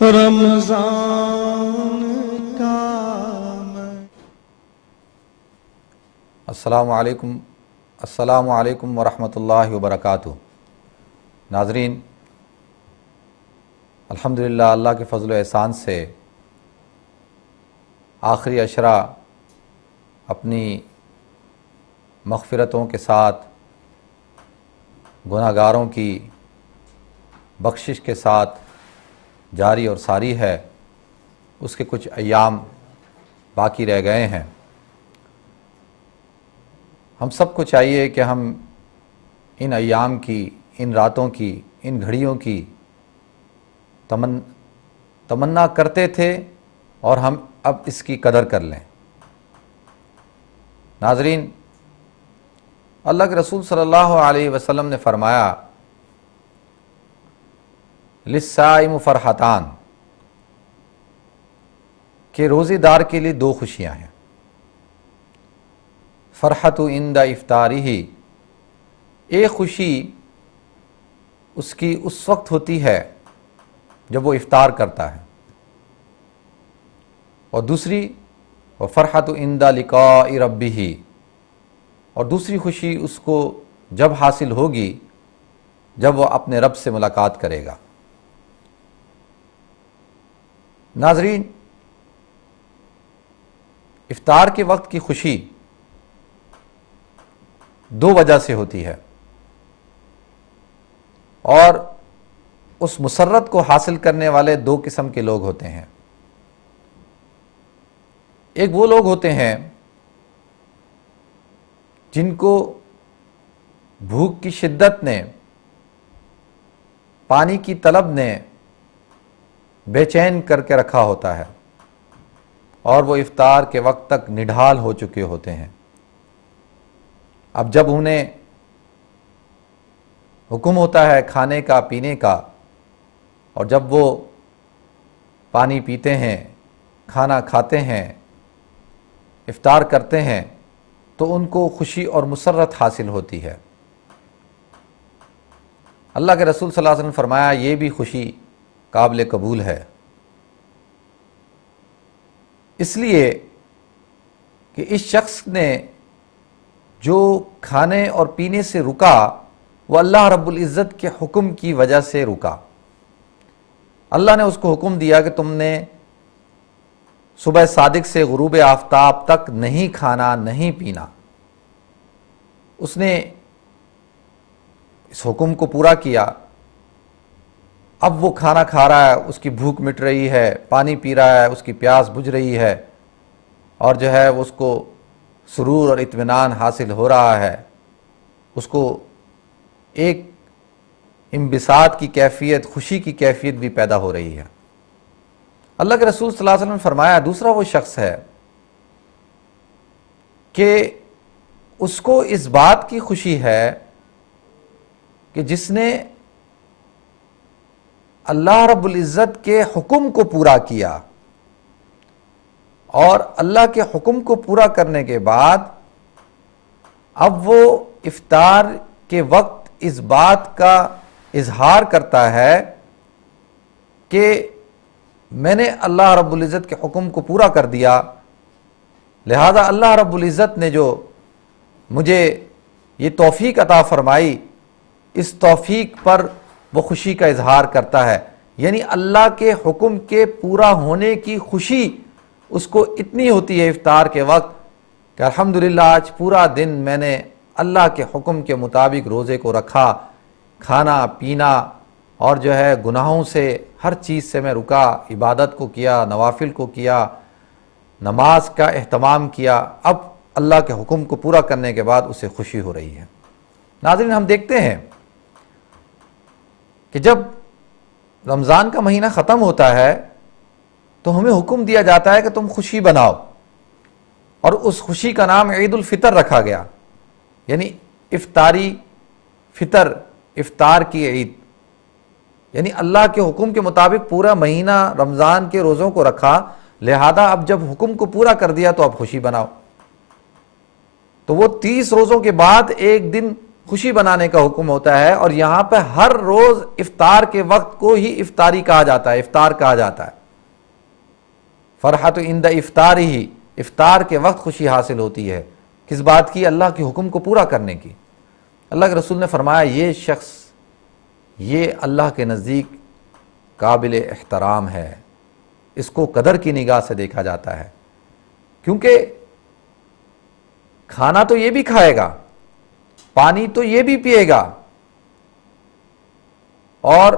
رمضان کا السلام علیکم ورحمۃ اللہ وبرکاتہ۔ ناظرین، الحمدللہ اللہ کے فضل و احسان سے آخری عشرہ اپنی مغفرتوں کے ساتھ، گناہگاروں کی بخشش کے ساتھ جاری اور ساری ہے۔ اس کے کچھ ایام باقی رہ گئے ہیں۔ ہم سب کو چاہیے کہ ہم ان ایام کی، ان راتوں کی، ان گھڑیوں کی تمنا کرتے تھے اور ہم اب اس کی قدر کر لیں۔ ناظرین، اللہ کے رسول صلی اللہ علیہ وسلم نے فرمایا، للصائم فرحتان، کہ روزے دار کے لیے دو خوشیاں ہیں۔ فرحت عند افطارہ، ایک خوشی اس کی اس وقت ہوتی ہے جب وہ افطار کرتا ہے، اور دوسری وفرحت عند لقاء ربہ، اور دوسری خوشی اس کو جب حاصل ہوگی جب وہ اپنے رب سے ملاقات کرے گا۔ ناظرین، افطار کے وقت کی خوشی دو وجہ سے ہوتی ہے، اور اس مسرت کو حاصل کرنے والے دو قسم کے لوگ ہوتے ہیں۔ ایک وہ لوگ ہوتے ہیں جن کو بھوک کی شدت نے، پانی کی طلب نے بے چین کر کے رکھا ہوتا ہے، اور وہ افطار کے وقت تک نڈھال ہو چکے ہوتے ہیں۔ اب جب انہیں حکم ہوتا ہے کھانے کا، پینے کا، اور جب وہ پانی پیتے ہیں، کھانا کھاتے ہیں، افطار کرتے ہیں، تو ان کو خوشی اور مسرت حاصل ہوتی ہے۔ اللہ کے رسول صلی اللہ علیہ وسلم نے فرمایا، یہ بھی خوشی قابل قبول ہے، اس لیے کہ اس شخص نے جو کھانے اور پینے سے رکا وہ اللہ رب العزت کے حکم کی وجہ سے رکا۔ اللہ نے اس کو حکم دیا کہ تم نے صبح صادق سے غروب آفتاب تک نہیں کھانا، نہیں پینا۔ اس نے اس حکم کو پورا کیا۔ اب وہ کھانا کھا رہا ہے، اس کی بھوک مٹ رہی ہے، پانی پی رہا ہے، اس کی پیاس بجھ رہی ہے، اور جو ہے اس کو سرور اور اطمینان حاصل ہو رہا ہے، اس کو ایک انبساط کی کیفیت، خوشی کی کیفیت بھی پیدا ہو رہی ہے۔ اللہ کے رسول صلی اللہ علیہ وسلم نے فرمایا، دوسرا وہ شخص ہے کہ اس کو اس بات کی خوشی ہے کہ جس نے اللہ رب العزت کے حکم کو پورا کیا، اور اللہ کے حکم کو پورا کرنے کے بعد اب وہ افطار کے وقت اس بات کا اظہار کرتا ہے کہ میں نے اللہ رب العزت کے حکم کو پورا کر دیا، لہذا اللہ رب العزت نے جو مجھے یہ توفیق عطا فرمائی، اس توفیق پر وہ خوشی کا اظہار کرتا ہے۔ یعنی اللہ کے حکم کے پورا ہونے کی خوشی اس کو اتنی ہوتی ہے افطار کے وقت کہ الحمدللہ آج پورا دن میں نے اللہ کے حکم کے مطابق روزے کو رکھا، کھانا پینا اور جو ہے گناہوں سے، ہر چیز سے میں رکا، عبادت کو کیا، نوافل کو کیا، نماز کا اہتمام کیا۔ اب اللہ کے حکم کو پورا کرنے کے بعد اسے خوشی ہو رہی ہے۔ ناظرین، ہم دیکھتے ہیں کہ جب رمضان کا مہینہ ختم ہوتا ہے تو ہمیں حکم دیا جاتا ہے کہ تم خوشی بناؤ، اور اس خوشی کا نام عید الفطر رکھا گیا، یعنی افطاری فطر، افطار کی عید۔ یعنی اللہ کے حکم کے مطابق پورا مہینہ رمضان کے روزوں کو رکھا، لہذا اب جب حکم کو پورا کر دیا تو اب خوشی بناؤ۔ تو وہ 30 روزوں کے بعد ایک دن خوشی بنانے کا حکم ہوتا ہے، اور یہاں پہ ہر روز افطار کے وقت کو ہی افطاری کہا جاتا ہے، افطار کہا جاتا ہے۔ فرحت عند افطارہ، افطار کے وقت خوشی حاصل ہوتی ہے، کس بات کی؟ اللہ کے حکم کو پورا کرنے کی۔ اللہ کے رسول نے فرمایا یہ شخص، یہ اللہ کے نزدیک قابل احترام ہے، اس کو قدر کی نگاہ سے دیکھا جاتا ہے، کیونکہ کھانا تو یہ بھی کھائے گا، پانی تو یہ بھی پیے گا، اور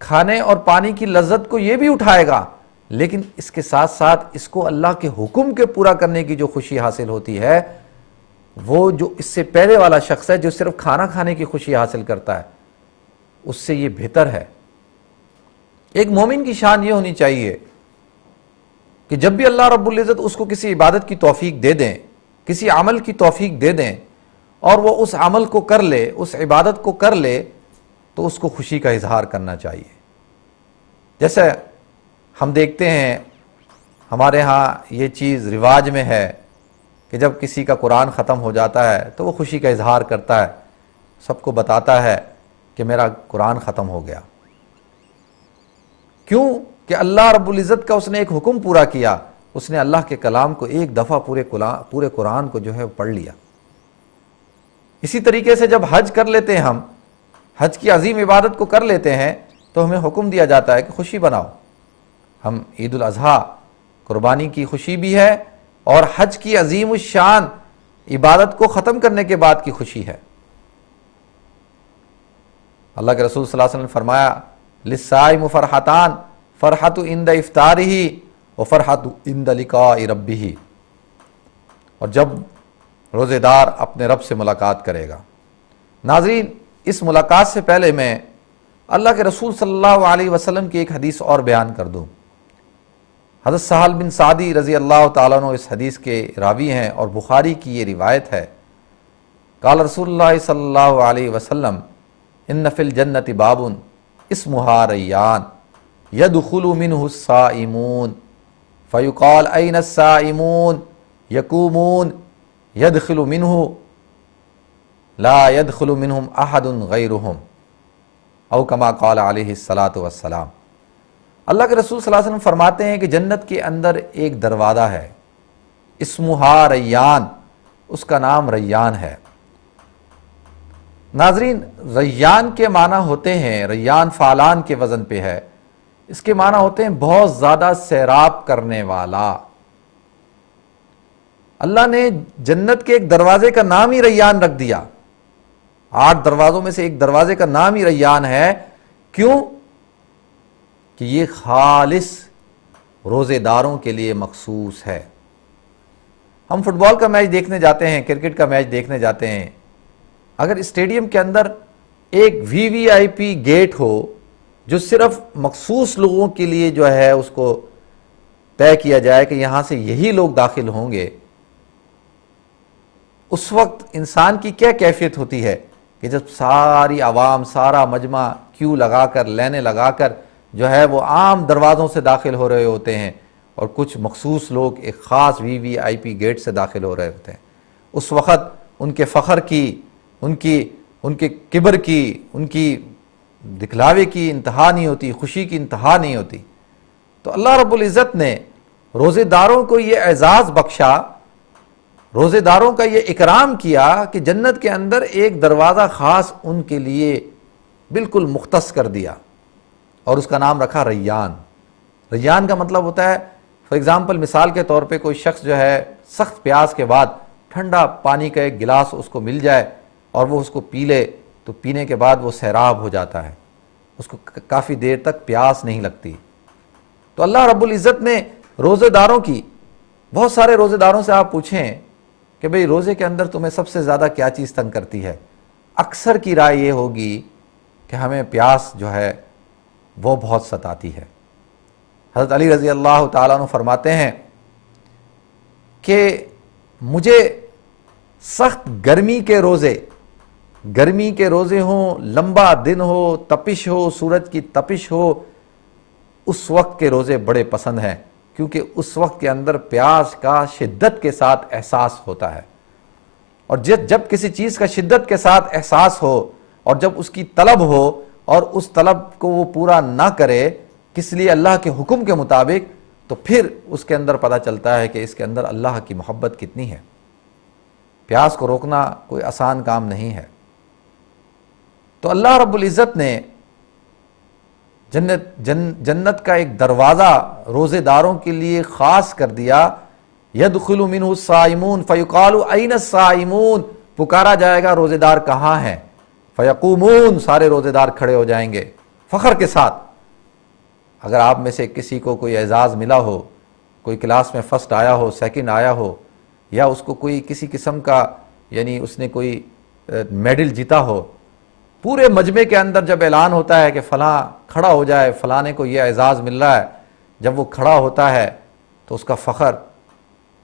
کھانے اور پانی کی لذت کو یہ بھی اٹھائے گا، لیکن اس کے ساتھ ساتھ اس کو اللہ کے حکم کے پورا کرنے کی جو خوشی حاصل ہوتی ہے، وہ جو اس سے پہلے والا شخص ہے جو صرف کھانا کھانے کی خوشی حاصل کرتا ہے، اس سے یہ بہتر ہے۔ ایک مومن کی شان یہ ہونی چاہیے کہ جب بھی اللہ رب العزت اس کو کسی عبادت کی توفیق دے دیں، کسی عمل کی توفیق دے دیں، اور وہ اس عمل کو کر لے، اس عبادت کو کر لے، تو اس کو خوشی کا اظہار کرنا چاہیے۔ جیسے ہم دیکھتے ہیں ہمارے ہاں یہ چیز رواج میں ہے کہ جب کسی کا قرآن ختم ہو جاتا ہے تو وہ خوشی کا اظہار کرتا ہے، سب کو بتاتا ہے کہ میرا قرآن ختم ہو گیا۔ کیوں؟ کہ اللہ رب العزت کا اس نے ایک حکم پورا کیا، اس نے اللہ کے کلام کو ایک دفعہ پورے قرآن کو جو ہے پڑھ لیا۔ اسی طریقے سے جب حج کر لیتے ہیں، ہم حج کی عظیم عبادت کو کر لیتے ہیں، تو ہمیں حکم دیا جاتا ہے کہ خوشی بناؤ۔ ہم عید الاضحیٰ قربانی کی خوشی بھی ہے، اور حج کی عظیم الشان عبادت کو ختم کرنے کے بعد کی خوشی ہے۔ اللہ کے رسول صلی اللہ علیہ وسلم نے فرمایا للصائم فرحتان، فرحت عند افطارہ وفرحت عند لقاء ربہ، اور جب روزے دار اپنے رب سے ملاقات کرے گا۔ ناظرین، اس ملاقات سے پہلے میں اللہ کے رسول صلی اللہ علیہ وسلم کی ایک حدیث اور بیان کر دوں۔ حضرت سہل بن سعدی رضی اللہ تعالیٰ عنہ اس حدیث کے راوی ہیں، اور بخاری کی یہ روایت ہے۔ قال رسول اللہ صلی اللہ علیہ وسلم ان فی الجنۃ باب اسمھا ریان یدخل منہ الصائمون فیقال این الصائمون یقومون یدخل منہ لا يدخل منهم احد غیرهم او کما قال علیہ الصلاۃ والسلام۔ اللہ کے رسول صلی اللہ علیہ وسلم فرماتے ہیں کہ جنت کے اندر ایک دروازہ ہے، اسمھا ریان، اس کا نام ریان ہے۔ ناظرین، ریان کے معنی ہوتے ہیں، ریان فعلان کے وزن پہ ہے، اس کے معنی ہوتے ہیں بہت زیادہ سیراب کرنے والا۔ اللہ نے جنت کے ایک دروازے کا نام ہی ریان رکھ دیا، 8 دروازوں میں سے ایک دروازے کا نام ہی ریان ہے۔ کیوں؟ کہ یہ خالص روزے داروں کے لیے مخصوص ہے۔ ہم فٹ بال کا میچ دیکھنے جاتے ہیں، کرکٹ کا میچ دیکھنے جاتے ہیں، اگر اسٹیڈیم کے اندر ایک وی وی آئی پی گیٹ ہو جو صرف مخصوص لوگوں کے لیے جو ہے اس کو طے کیا جائے کہ یہاں سے یہی لوگ داخل ہوں گے، اس وقت انسان کی کیا کیفیت ہوتی ہے کہ جب ساری عوام، سارا مجمع کیو لگا کر، لینے لگا کر جو ہے وہ عام دروازوں سے داخل ہو رہے ہوتے ہیں، اور کچھ مخصوص لوگ ایک خاص وی وی آئی پی گیٹ سے داخل ہو رہے ہوتے ہیں۔ اس وقت ان کے فخر کی، ان کے کبر کی، ان کی دکھلاوے کی انتہا نہیں ہوتی، خوشی کی انتہا نہیں ہوتی۔ تو اللہ رب العزت نے روزے داروں کو یہ اعزاز بخشا، روزے داروں کا یہ اکرام کیا کہ جنت کے اندر ایک دروازہ خاص ان کے لیے بالکل مختص کر دیا، اور اس کا نام رکھا ریان۔ ریان کا مطلب ہوتا ہے، فار ایگزامپل مثال کے طور پہ کوئی شخص جو ہے سخت پیاس کے بعد ٹھنڈا پانی کا ایک گلاس اس کو مل جائے اور وہ اس کو پی لے، تو پینے کے بعد وہ سیراب ہو جاتا ہے، اس کو کافی دیر تک پیاس نہیں لگتی۔ تو اللہ رب العزت نے روزے داروں کی، بہت سارے روزے داروں سے آپ پوچھیں کہ بھئی روزے کے اندر تمہیں سب سے زیادہ کیا چیز تنگ کرتی ہے، اکثر کی رائے یہ ہوگی کہ ہمیں پیاس جو ہے وہ بہت ستاتی ہے۔ حضرت علی رضی اللہ تعالیٰ عنہ فرماتے ہیں کہ مجھے سخت گرمی کے روزے ہوں، لمبا دن ہو، تپش ہو، سورج کی تپش ہو، اس وقت کے روزے بڑے پسند ہیں، کیونکہ اس وقت کے اندر پیاس کا شدت کے ساتھ احساس ہوتا ہے۔ اور جب کسی چیز کا شدت کے ساتھ احساس ہو اور جب اس کی طلب ہو اور اس طلب کو وہ پورا نہ کرے کس لیے اللہ کے حکم کے مطابق، تو پھر اس کے اندر پتہ چلتا ہے کہ اس کے اندر اللہ کی محبت کتنی ہے۔ پیاس کو روکنا کوئی آسان کام نہیں ہے۔ تو اللہ رب العزت نے جنت کا ایک دروازہ روزے داروں کے لیے خاص کر دیا، یدخل منہ الصائمون فیقال این الصائمون، پکارا جائے گا روزے دار کہاں ہیں، فیقومون، سارے روزے دار کھڑے ہو جائیں گے فخر کے ساتھ۔ اگر آپ میں سے کسی کو کوئی اعزاز ملا ہو، کوئی کلاس میں فرسٹ آیا ہو، سیکنڈ آیا ہو، یا اس کو کوئی کسی قسم کا یعنی اس نے کوئی میڈل جیتا ہو، پورے مجمع کے اندر جب اعلان ہوتا ہے کہ فلاں کھڑا ہو جائے، فلانے کو یہ اعزاز مل رہا ہے، جب وہ کھڑا ہوتا ہے تو اس کا فخر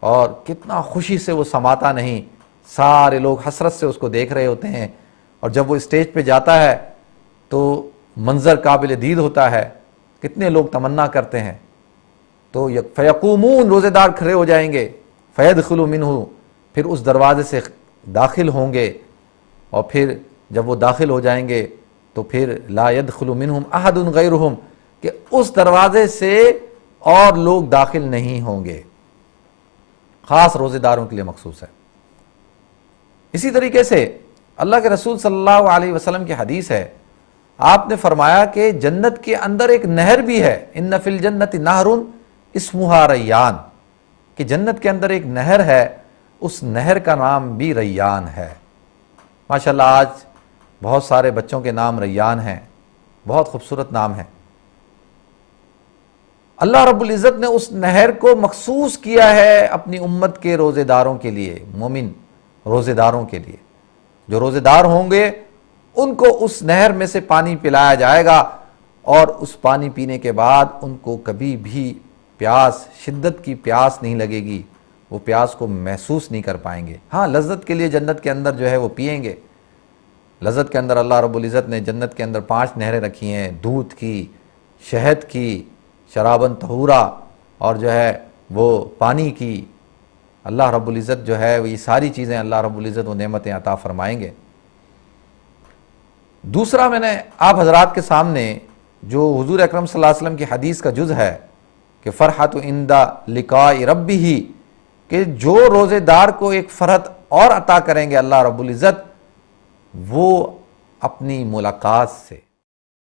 اور کتنا خوشی سے وہ سماتا نہیں، سارے لوگ حسرت سے اس کو دیکھ رہے ہوتے ہیں، اور جب وہ اسٹیج پہ جاتا ہے تو منظر قابل دید ہوتا ہے، کتنے لوگ تمنا کرتے ہیں۔ تو فیقومون، روزے دار کھڑے ہو جائیں گے، فیدخلوا منہ، پھر اس دروازے سے داخل ہوں گے، اور پھر جب وہ داخل ہو جائیں گے تو پھر لا يدخل منہم احد غیرہم، کہ اس دروازے سے اور لوگ داخل نہیں ہوں گے، خاص روزے داروں کے لیے مخصوص ہے۔ اسی طریقے سے اللہ کے رسول صلی اللہ علیہ وسلم کی حدیث ہے، آپ نے فرمایا کہ جنت کے اندر ایک نہر بھی ہے، ان فی الجنت نہر اسمہا ریان، کہ جنت کے اندر ایک نہر ہے، اس نہر کا نام بھی ریان ہے۔ ماشاءاللہ آج بہت سارے بچوں کے نام ریان ہیں، بہت خوبصورت نام ہے۔ اللہ رب العزت نے اس نہر کو مخصوص کیا ہے اپنی امت کے روزے داروں کے لیے، مومن روزے داروں کے لیے۔ جو روزے دار ہوں گے ان کو اس نہر میں سے پانی پلایا جائے گا، اور اس پانی پینے کے بعد ان کو کبھی بھی پیاس، شدت کی پیاس نہیں لگے گی، وہ پیاس کو محسوس نہیں کر پائیں گے۔ ہاں لذت کے لیے جنت کے اندر جو ہے وہ پئیں گے، لذت کے اندر اللہ رب العزت نے جنت کے اندر 5 نہریں رکھی ہیں، دودھ کی، شہد کی، شرابن طہورا، اور جو ہے وہ پانی کی۔ اللہ رب العزت جو ہے وہ یہ ساری چیزیں اللہ رب العزت وہ نعمتیں عطا فرمائیں گے۔ دوسرا میں نے آپ حضرات کے سامنے جو حضور اکرم صلی اللہ علیہ وسلم کی حدیث کا جز ہے کہ فرحت عند لقاء ربہ، کہ جو روزے دار کو ایک فرحت اور عطا کریں گے اللہ رب العزت، وہ اپنی ملاقات سے۔